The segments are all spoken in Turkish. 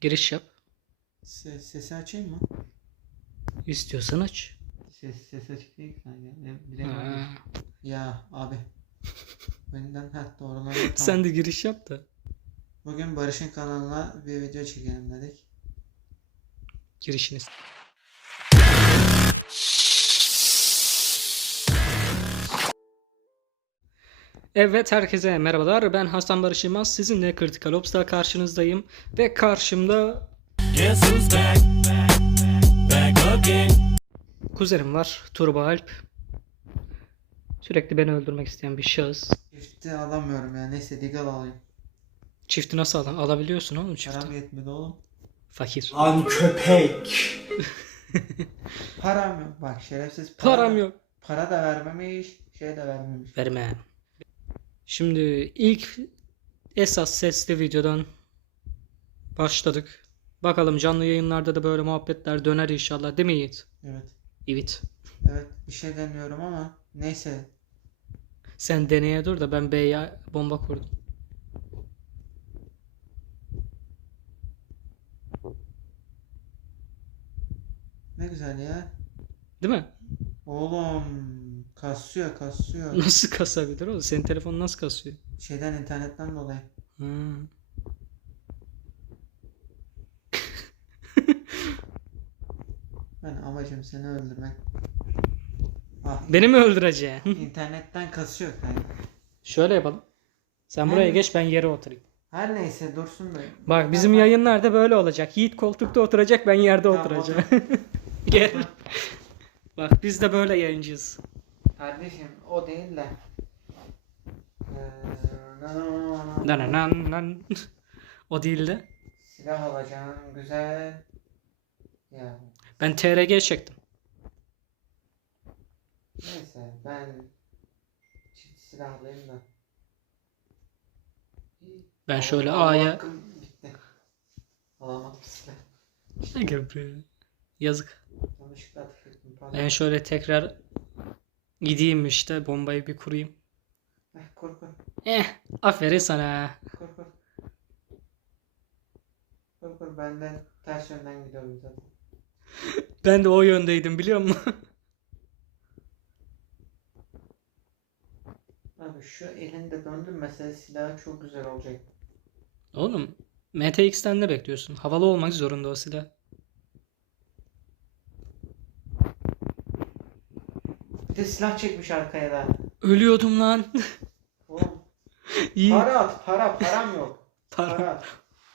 Giriş yap. Ses, sesi açayım mı? İstiyorsan aç. Ses, ses açık değil ki sanki. Ne, Ha. Ya abi. Benden heh doğruları tamam. Sen de giriş yap da. Bugün Barış'ın kanalına bir video çekelim dedik. Girişiniz. Evet herkese merhabalar. Ben Hasan Barış Yılmaz. Sizinle Critical Ops'ta karşınızdayım. Ve karşımda back? Back again. kuzenim var. Turbo Alp. Sürekli beni öldürmek isteyen bir şahıs. Çifti alamıyorum ya. Neyse Deagle alayım. Çifti nasıl al alabiliyorsun oğlum çifti? Param yetmedi oğlum. Fakir. Lan köpek. Param yok. Bak şerefsiz para Param da- yok. Para da vermemiş. Şey de vermemiş. Verme. Şimdi ilk esas sesli videodan başladık. Bakalım canlı yayınlarda da böyle muhabbetler döner inşallah değil mi Yiğit? Evet. Evet. Evet bir şey deniyorum ama neyse. Sen deneye dur da ben B'ye bomba kurdum. Ne güzel ya. Değil mi? Oğlum kasıyor kasıyor. Nasıl kasabilir oğlum? Senin telefonun nasıl kasıyor? Şeyden internetten dolayı. Ha. Ben amacım seni öldürmek. Ah Beni mi öldüreceksin? internetten kasıyor kanka. Şöyle yapalım. Sen buraya Yani- geç ben yere oturayım. Her neyse dursun da. Bak bizim yayınlarda böyle olacak. Yiğit koltukta oturacak ben yerde Tamam, oturacağım. Gel. Bak biz de böyle yayıncıyız. Kardeşim o değil de. Nan nan nan. O değil de. Silah alacağım güzel. Ya Ben TRG çektim. neyse ben çift silah alayım da. Ben şöyle A'ya. Alamadım silah. Yazık. Yanlışlıkla tıkladım pardon. Ben şöyle tekrar gideyim işte bombayı bir kurayım. Heh, kur kur Eh aferin sana. kur kur. Kur kur ben de ters yönden gidiyorum zaten. Ben de o yöndeydim biliyor musun? Abi şu elinde döndürmese silahı çok güzel olacak. Oğlum MTX'ten ne bekliyorsun? Havalı olmak zorunda o silah. Bir de silah çekmiş arkaya da. Ölüyordum lan. Oğlum İyi. para at para param yok. Para. Para at.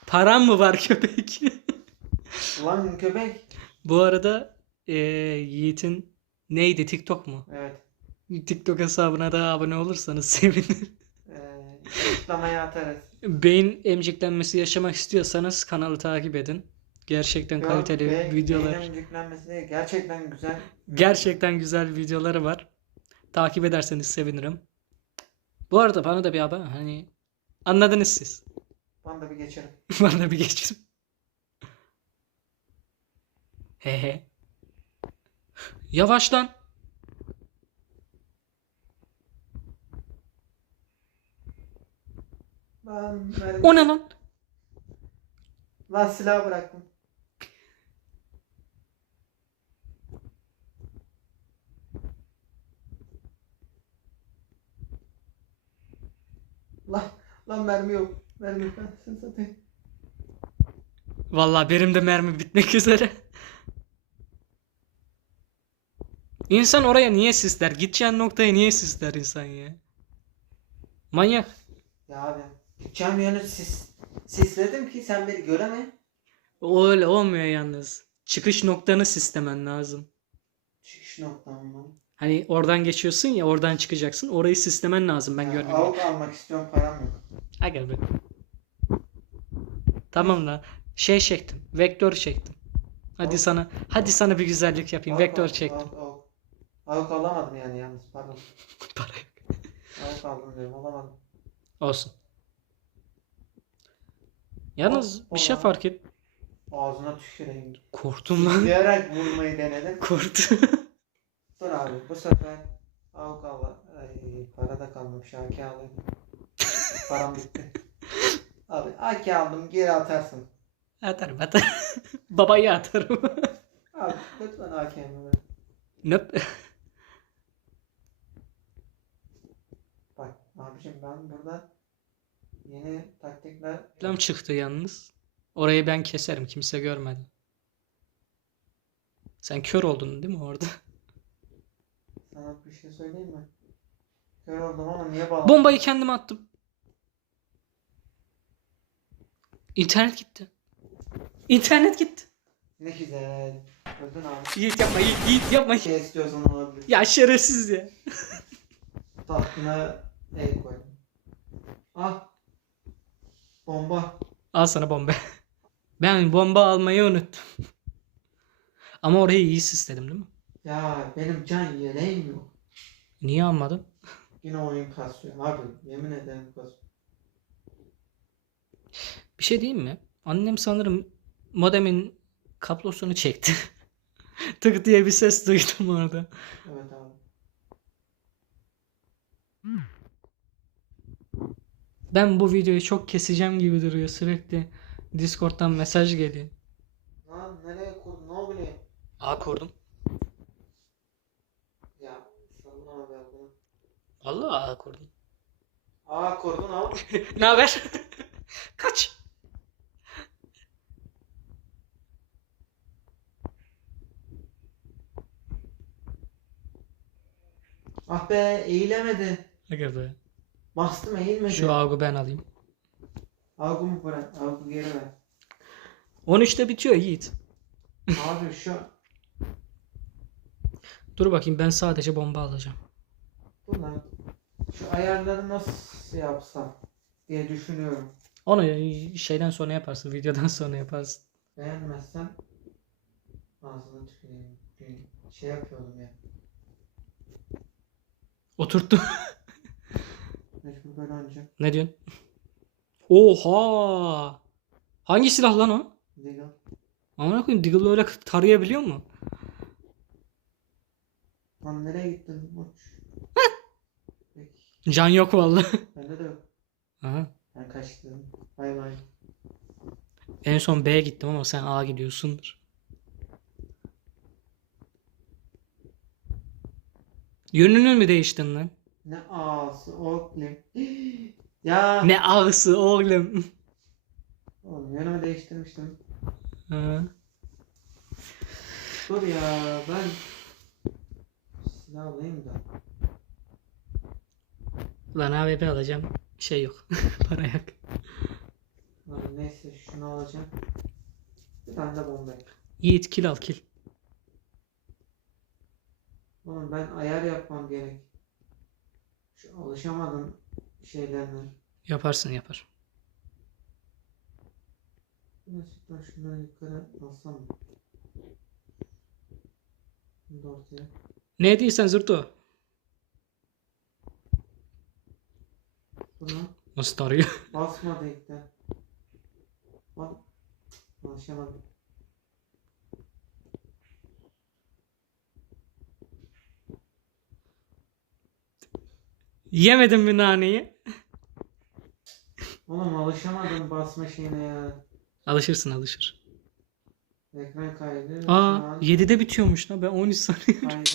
Param mı var köpek? Lan köpek. Bu arada eee Yiğit'in neydi TikTok mu? Evet. TikTok hesabına da abone olursanız sevinirim. Ee, açıklamaya atarız. Beyin emciklenmesi yaşamak istiyorsanız kanalı takip edin. Gerçekten Yok, kaliteli be- videolar. yüklenmesi değil. Gerçekten güzel. Gerçekten güzel videoları var. Takip ederseniz sevinirim. Bu arada bana da bir haber hani anladınız siz. Bana da bir geçelim. bana da bir geçin. He he. Yavaş lan. Lan, mermi- O ne lan? Lan silahı bıraktım. Lan, mermi yok. Mermi yok. Sen satayım. Vallahi benim de mermi bitmek üzere. İnsan oraya niye sisler? Gideceğin noktaya niye sisler insan ya? Manyak. Ya abi. Gideceğim yönü sis, sisledim ki sen beni göreme. O öyle olmuyor yalnız. Çıkış noktanı sistemen lazım. Çıkış noktam mı? Hani oradan geçiyorsun ya oradan çıkacaksın. Orayı sistemen lazım ben Ya, görmüyorum. Avuk almak istiyorum param yok. Ha gel be. Tamam la. Şey çektim. Vektör çektim. Hadi Avuk- sana hadi sana bir güzellik yapayım. Avuk Vektör al- çektim. Avuk, avuk. Avuk alamadım yani yalnız pardon. Para yok. Avuk aldım diyorum alamadım. Olsun. Yalnız O- bir şey olan- fark et. Ağzına tüküreyim. Korktum lan. Diyarak vurmayı denedim. Korktum. Dur abi bu sefer avuk al. Ay, para da kalmamış. AK alayım. Param bitti. Abi AK aldım geri atarsın. Atarım atarım. Babayı atarım. Abi lütfen AKM'e. Nöp. Bak abicim ben burada yeni taktikler Reklam çıktı yalnız. Orayı ben keserim. Kimse görmedi. Sen kör oldun değil mi orada? sana bir şey söyleyeyim mi? Kör oldum ama niye bağlı? Bombayı kendim attım. İnternet gitti. İnternet gitti. Ne güzel. Öldün abi. Yiğit yapma Yiğit, Yiğit yapma. Bir şey istiyorsan olabilir. Ya şerefsiz ya. Tahtına el koy. Ah. Bomba. Al sana bomba. Ben bomba almayı unuttum. Ama orayı iyi istedim değil mi? Ya benim can yeleğim yok. Niye almadın? Yine oyun kasıyor abi. Yemin ederim kasıyor. Bir şey diyeyim mi? Annem sanırım modemin kablosunu çekti. Tık diye bir ses duydum orada. Evet abi. Ben bu videoyu çok keseceğim gibi duruyor. Sürekli Discord'dan mesaj geliyor. Lan nereye kurdun? Ne oluyor? A kurdum. Ya sallama be bunu. Allah A kurdum. Aa kurdun ama. ne haber? Kaç. Ah be eğilemedi. Aga be. Bastım eğilmedi. Şu Ag'ı ben alayım. Algı mı bırak? Algı geri ver. 13'te bitiyor Yiğit. Abi şu Dur bakayım ben sadece bomba alacağım. dur lan. Şu ayarları nasıl yapsam diye düşünüyorum. Onu şeyden sonra yaparsın. Videodan sonra yaparsın. Beğenmezsem ağzına tüküreyim. Şey yapıyordum ya. Oturttum. Mecbur böyle önce. ne diyorsun? Oha! Hangi silah lan o? Değil o. Amına koyayım Deagle'ı öyle tarayabiliyor mu? Lan nereye gittin? Peki. Can yok vallahi. Bende de yok. Aha. Ben kaçtım. Bay bay. En son B'ye gittim ama sen A gidiyorsundur. Yönünü mü değiştin lan? Ne ağası oğlum. ya. Ne ağısı oğlum. Oğlum yönümü değiştirmiştim. Ha. Dur ya ben silah alayım da. Lan AWP alacağım. Şey yok. Para yok. Lan neyse şunu alacağım. Bir tane de bomba. Yiğit kill al kill. Oğlum ben ayar yapmam gerek. Şu alışamadım şeylerine. Yaparsın yapar. Birazcık daha şunları yukarı alsam? Bunu da ortaya. Ne değilsen zırto. Bunu Nasıl tarıyor? basmadı ilk de. Bak. Alışamadım. Yemedin mi naneyi? Oğlum alışamadım basma şeyine ya. Alışırsın alışır. Ekran kaydı. Aa an 7'de bitiyormuş lan ben 13 saniye. kaydı.